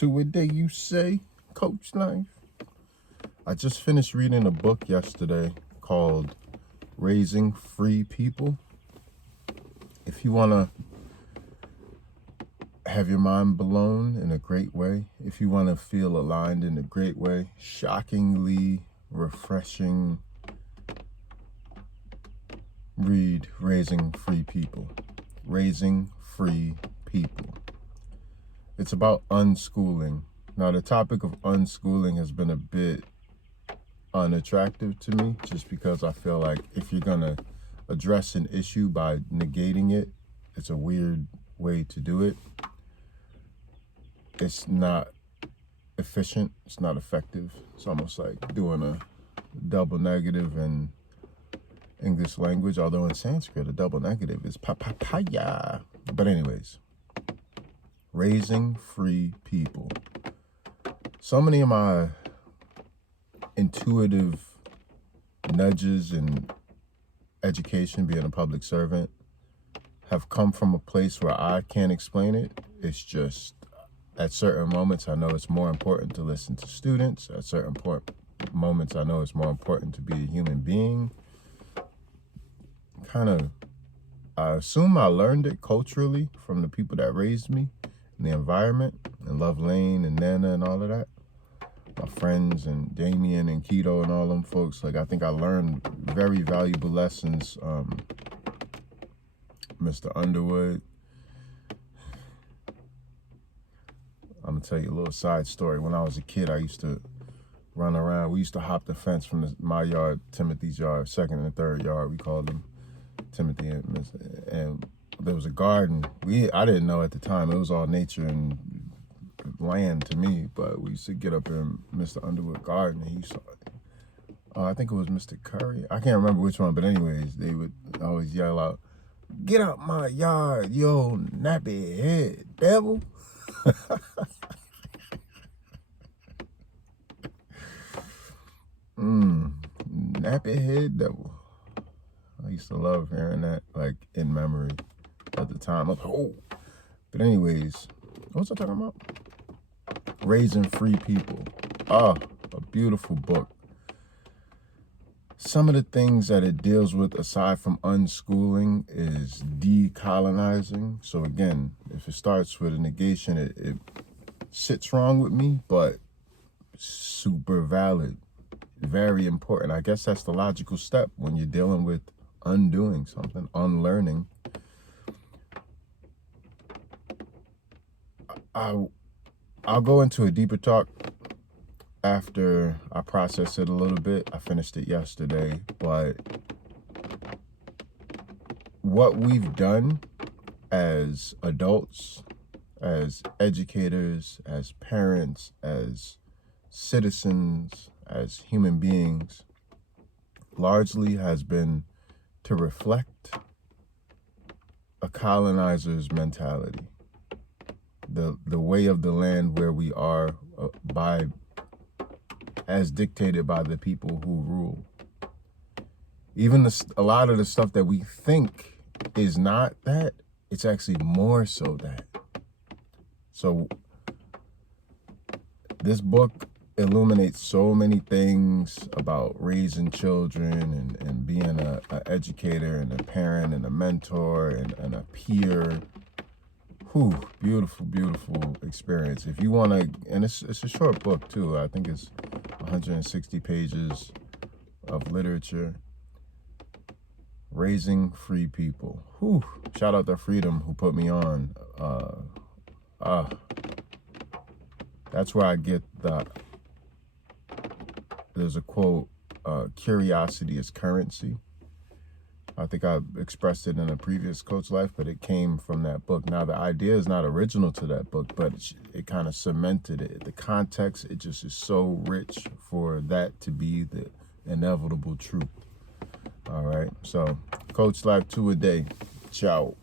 To a day you say, Coachlife. I just finished reading a book yesterday called Raising Free People. If you want to have your mind blown in a great way, if you want to feel aligned in a great way, shockingly refreshing, read Raising Free People. Raising Free People. It's about unschooling. Now, the topic of unschooling has been a bit unattractive to me, just because I feel like if you're going to address an issue by negating it, it's a weird way to do it. It's not efficient. It's not effective. It's almost like doing a double negative in English language, although in Sanskrit, a double negative is papaya. But anyways, raising free people. So many of my intuitive nudges in education, being a public servant, have come from a place where I can't explain it. It's just at certain moments, I know it's more important to listen to students. At certain moments, I know it's more important to be a human being. I assume I learned it culturally from the people that raised me, and the environment, and Love Lane and Nana and all of that. My friends and Damien and Keto and all them folks. Like, I think I learned very valuable lessons. Mr. Underwood. I'm gonna tell you a little side story. When I was a kid, I used to run around. We used to hop the fence from my yard, Timothy's yard, second and third yard. We called them Timothy and there was a garden. I didn't know at the time. It was all nature and land to me, but we used to get up in Mr. Underwood garden, and he saw it. I think it was Mr. Curry. I can't remember which one, but anyways, they would always yell out, "Get out my yard, yo nappy head devil." Nappy head devil. I used to love hearing that, like, in memory at the time. I was like, oh. But anyways, what was I talking about? Raising Free People. A beautiful book. Some of the things that it deals with, aside from unschooling, is decolonizing. So again, if it starts with a negation, it sits wrong with me, but super valid. Very important. I guess that's the logical step when you're dealing with undoing something, unlearning. I'll go into a deeper talk after I process it a little bit. I finished it yesterday, but what we've done as adults, as educators, as parents, as citizens, as human beings, largely has been to reflect a colonizer's mentality. The way of the land where we are as dictated by the people who rule. Even a lot of the stuff that we think is not that, it's actually more so that. So this book illuminates so many things about raising children and being an educator and a parent and a mentor and a peer. Beautiful, beautiful experience. If you want to, and it's a short book too. I think it's 160 pages of literature. Raising Free People. Shout out to Freedom who put me on. That's where I get there's a quote, curiosity is currency. I think I expressed it in a previous Coachlife, but it came from that book. Now, the idea is not original to that book, but it kind of cemented it. The context, it just is so rich for that to be the inevitable truth. All right. So, Coachlife 2 a day. Ciao.